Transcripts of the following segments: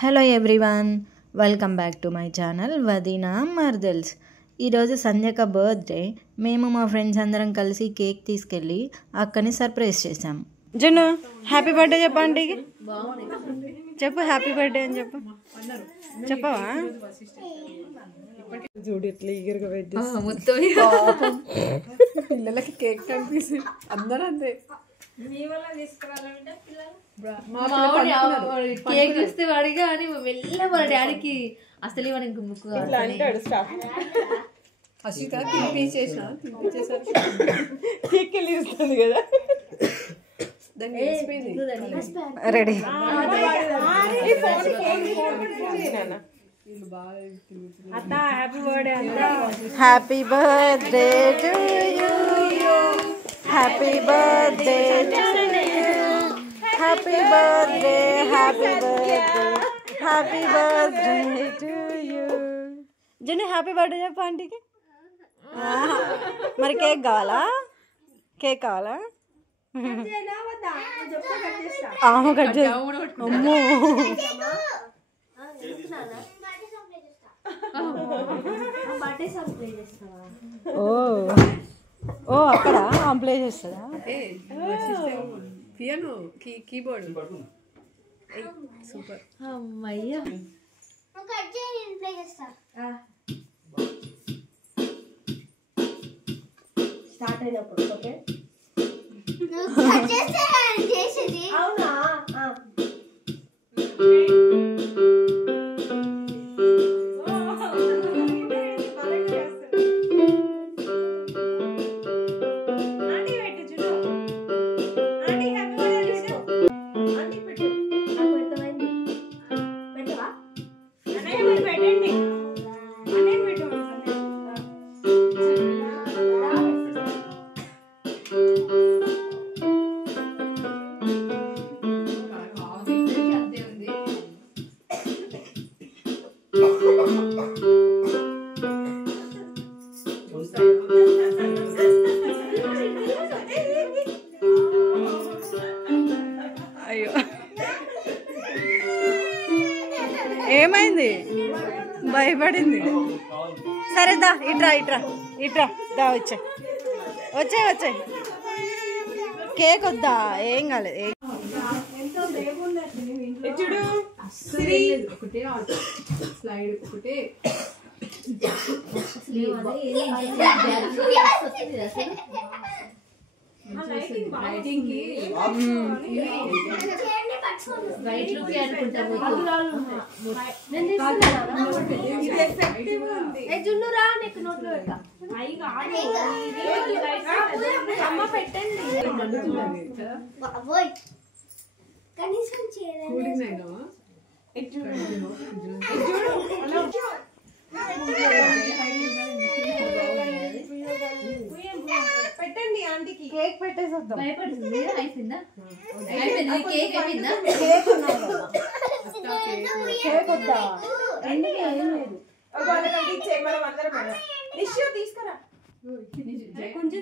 Hello everyone, welcome back to my channel Vadina Mardals. ఈరోజు సంధ్యక birthday. మేము మా ఫ్రెండ్స్ అందరం కలిసి కేక్ తీసుకెళ్ళి అక్కని సర్ప్రైజ్ చేసాం. జున్ను హ్యాపీ బర్త్డే చెప్పు ఆంటీకి. చెప్పు హ్యాపీ బర్త్డే అని చెప్పు. చెప్పవా? చూడు ఎట్లా ఈగర్గా వెయిట్ పిల్లలకి కేక్ కనిపిస్తుంది. అందరూ అంతే. కేక్ చూస్తే వాడిగా అని వెళ్ళ మన డాడీకి అసలు వాడికి ముక్కు అంటాడు స్టాఫ్. అసిత తినిపించేసా కేక్ వెళ్ళి ఇస్తుంది కదా, ready. Happy birthday to you, happy birthday to you, happy birthday, happy birthday, happy birthday to you. జున్ను హ్యాపీ బర్త్డే చెప్పు ఆంటీకి. మరి కేక్ కావాలా? కేక్ కావాలా? కట్ చేస్తా. అమ్మో ఓ అక్కడ ప్లే చేస్తుందా? Piano keyboard super. అమ్మయ్యా స్టార్ట్ అయినప్పుడు ఓకే. అవునా? అయ్యో ఏమైంది? భయపడింది. సరే దా ఇట్రా ఇట్రా ఇట్రా దా వచ్చాయి వచ్చాయి వచ్చాయి. కేక్ వద్దా? ఏం కాలేదు. ఒకటే స్లైడ్ ఒకటే పెట్టండి ఆంటీకి. కేక్ పెట్టేసి వద్దాం. భయపడుతుంది. అయిపోయిందా? కేక్ అయిపోయిందా? కేక్ వద్దా? వాళ్ళకంటే ఇచ్చే మనం అందరం నిశ్చయం తీసుకురా. కొంచెం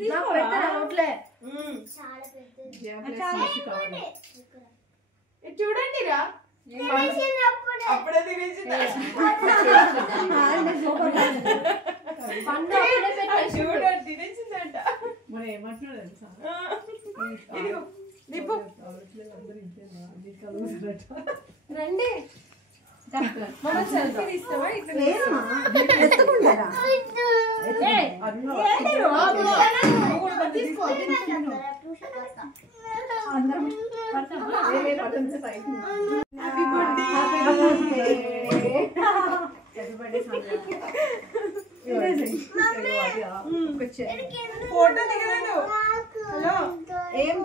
చూడండి రా. అప్పుడే తినేసిందంట. మరి ఏమంటున్నాడు రండి. మనం సెల్ఫీ తీస్తావా? ఫోటో దిగలేదు. హలో ఏం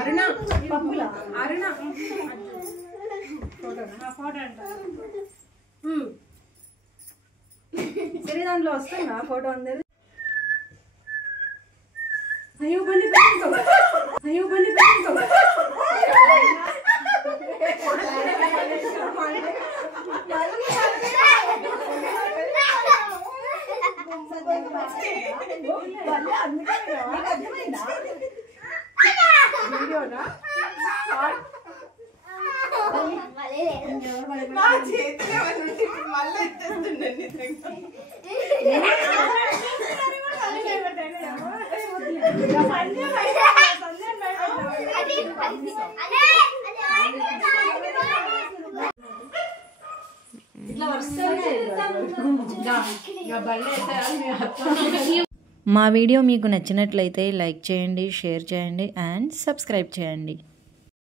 అరుణ పప్పులా అరుణ సరే దాంట్లో వస్తుందా ఫోటో అందరు? అయ్యో బండి పెట్టిందో, అయ్యో బండి పెట్టిందో. అందుకే నా చేతిలో మళ్ళీ ఎత్తేస్తుండండి మా వీడియో మీకు నచ్చినట్లయితే లైక్ చేయండి, షేర్ చేయండి అండ్ సబ్స్క్రైబ్ చేయండి.